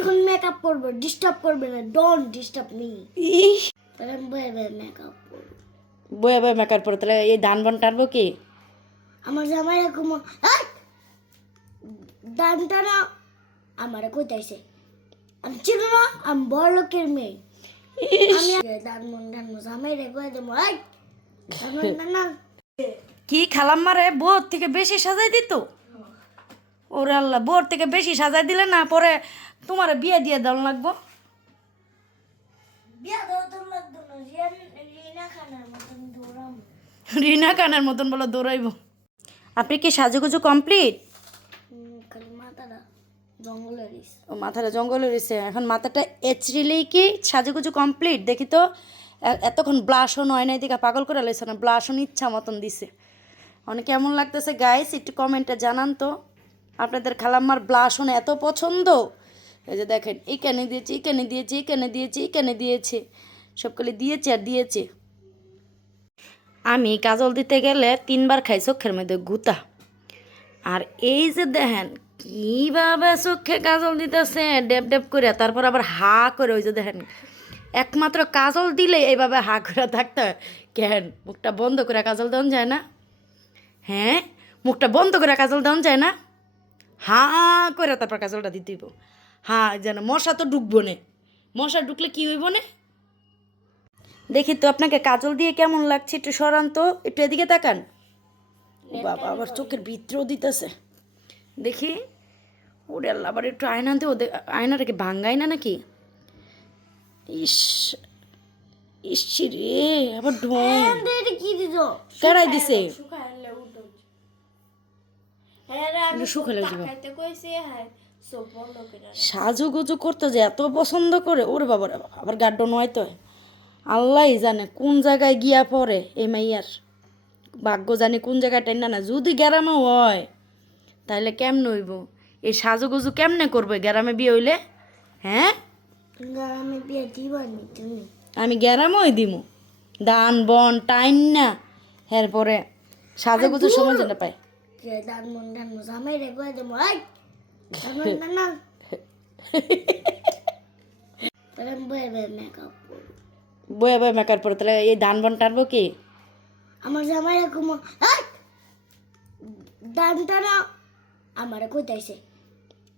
এখন মেকআপ করব, ডিস্টার্ব করবে না, ডোন্ট ডিস্টার্ব মি। ইস, তাহলে আমি বয়ে বয়ে মেকআপ করব। বয়ে বয়ে মেকার পরে তাহলে এই ধান বন টানবো কি? আমার জামাই এরকম দানটা না আমার কোথাইছে, আমি ছিল না, আমি বড় লোকের মেয়ে। আমি দান জামাই রে কয়ে দেবো না। কি খালাম্মারে বোর থেকে বেশি সাজাই দিত? ওরে আল্লাহ, বোর থেকে বেশি সাজাই দিলে না পরে তোমার বিয়ে দিয়ে দেওয়া লাগবো। বিয়া দাও তো লাগতো না, রিনা খানের মতন দৌড়াম। রিনা কানের মতন বলে দৌড়াইব। আপনি কি সাজুগুজু কমপ্লিট? খালি মাথাটা জঙ্গলে দিস। ও মাথাটা জঙ্গলে রয়েছে, এখন মাথাটা এচড়িলেই কি সাজুগুজু কমপ্লিট? দেখি তো এতক্ষণ ব্লাশন হয় নাই, দিকে পাগল করে লাইছে না, ব্লাশন ইচ্ছা মতন দিছে। অনেক কেমন লাগতেছে গাইস একটু কমেন্টে জানান তো, আপনাদের খালাম্মার ব্লাশন এত পছন্দ। এই যে দেখেন, এখানে দিয়েছে, এখানে দিয়েছে, এখানে দিয়েছে, এখানে দিয়েছে, সবগুলি দিয়েছে আর দিয়েছে। আমি কাজল দিতে গেলে 3বার খাই চোখের মধ্যে গুতা। আর এই যে দেখেন কীভাবে চোখে কাজল দিতেছে ডেপ ডেপ করে, তারপর আবার হা করে। ওই যে দেখেন, একমাত্র কাজল দিলে এইভাবে হা করে থাকতে হয়। কেন মুখটা বন্ধ করে কাজল দেওয়া যায় না? হ্যাঁ, মুখটা বন্ধ করে কাজল দেওয়া যায় না? হা করে তারপর কাজলটা দিতে হইব। হ্যাঁ, যেন মশা তো ঢুকবো না, মশা ঢুকলে কি হইব না। দেখি তো আপনাকে কাজল দিয়ে কেমন লাগছে, একটু সরান তো, একটু এদিকে তাকান। ও বাবা, আবার চোখের ভিতরেও দিতেছে। দেখি, ওরে আল্লাহ, আবার একটু আয়না দিয়ে, আয়নাটা কি ভাঙ্গাই না নাকি? ইস ইস রে, আবার ঢোং কি দিত কেড়াই দিছে। শুকাইলে উঠো। হ্যাঁ রে, আমি শুকাইলে দিব। খাইতে কইছি, হ্যাঁ সব বন্ধ করে। সাজুগুজু করতে যে এত পছন্দ করে, ওরে বাবা রে বাবা, আবার গাড্ড নয় তো। আল্লাহ জানে কোন জায়গায় গিয়া পড়ে এই মাইয়ার ভাগ্য, জানি কোন জায়গায় টেন না। যদি গ্রামে হয় তাহলে কেমনে হইব? এই সাজুগুজু কেমনে করবে গ্রামে বিয়ে হইলে? হ্যাঁ, গ্রামে বিয়ে দিবানি তুমি? আমি গ্রামই দিমু, দান বন টাইন না, এরপরে সাজুগুজু সময় যেটা পাই। দান জামাই রে কয়ে দেবো না। তাহলে আমি বয়ে বয়ে মেকআপ করব। বয়ে বয়ে মেকার পরে তাহলে এই ধান বন টানবো কি? আমার জামাই এরকম দানটা না আমার কোথাইছে,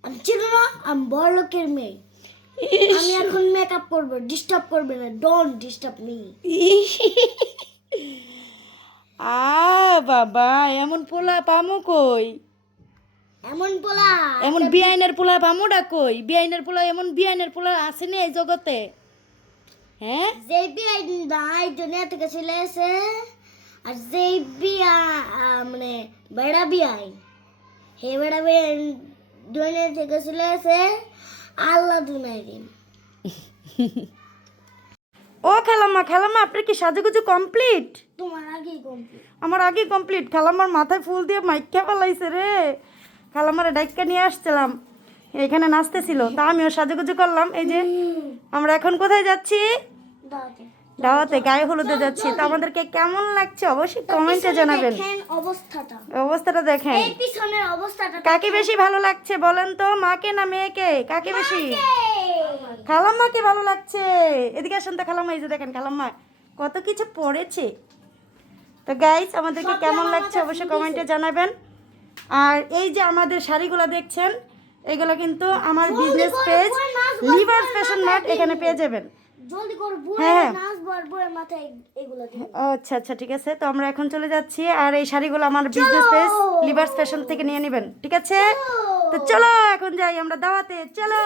আমি ছিল না, আমি বড় লোকের মেয়ে। আমি এখন মেকআপ করব, ডিস্টার্ব করবে না, ডোন্ট ডিস্টার্ব মি। বাবা, এমন পোলা পামো কই? এমন পোলা এমন বিআইনের পোলা পামোটা কই? বিআইনের পোলা, এমন বিআইনের পোলা আসেনি এই জগতে। হ্যাঁ, যে বিয়ে নাই দুনিয়া থেকে চলে এসে, আর যে বিয়া মানে বেড়া বিয়াই, হে বেড়া বিয়ে দুনিয়া থেকে চলে এসে, আল্লাহ দুনাই দিন। ও খালাম্মা, খালাম্মা আপনার কি সাজুগুজু কমপ্লিট? তোমার আগেই কমপ্লিট। আমার আগে কমপ্লিট। খালাম্মার মাথায় ফুল দিয়ে মাইকা ফেলাইছে রে। খালাম্মারে ডাইক্কা নিয়ে আসছিলাম, এখানে নাচতেছিল, তা আমিও সাজুগুজু করলাম। এই যে আমরা এখন কোথায় যাচ্ছি? দাওয়াতে। দাওয়াতে, গায়ে হলুদে যাচ্ছি। তো আমাদেরকে কেমন লাগছে অবশ্যই কমেন্টে জানাবেন। দেখেন অবস্থাটা, অবস্থাটা দেখেন, এই পিছনের অবস্থাটা। কাকে বেশি ভালো লাগছে বলেন তো, মাকে না মেয়েকে? কাকে বেশি? খালাম্মাকে ভালো লাগছে। এদিকে আসেন তো খালাম্মা, এই যে দেখেন খালাম্মা কত কিছু পড়েছে। তো গাইস, আমাদেরকে কেমন লাগছে অবশ্যই কমেন্টে জানাবেন। আর এই যে আমাদের শাড়িগুলো দেখছেন, এগুলো কিন্তু আমার business page liver fashion mart, এখানে পেয়ে যাবেন। জলদি করে হ্যাঁ, বুড়ে নাচ বার বুড়ে মাথায় এগুলো দিন। আচ্ছা আচ্ছা, ঠিক আছে। তো আমরা এখন চলে যাচ্ছি, আর এই শাড়িগুলো আমার বিজনেস পেজ লিভার ফ্যাশন থেকে নিয়ে নেবেন, ঠিক আছে? তো চলো এখন যাই আমরা দাওয়াতে, চলো।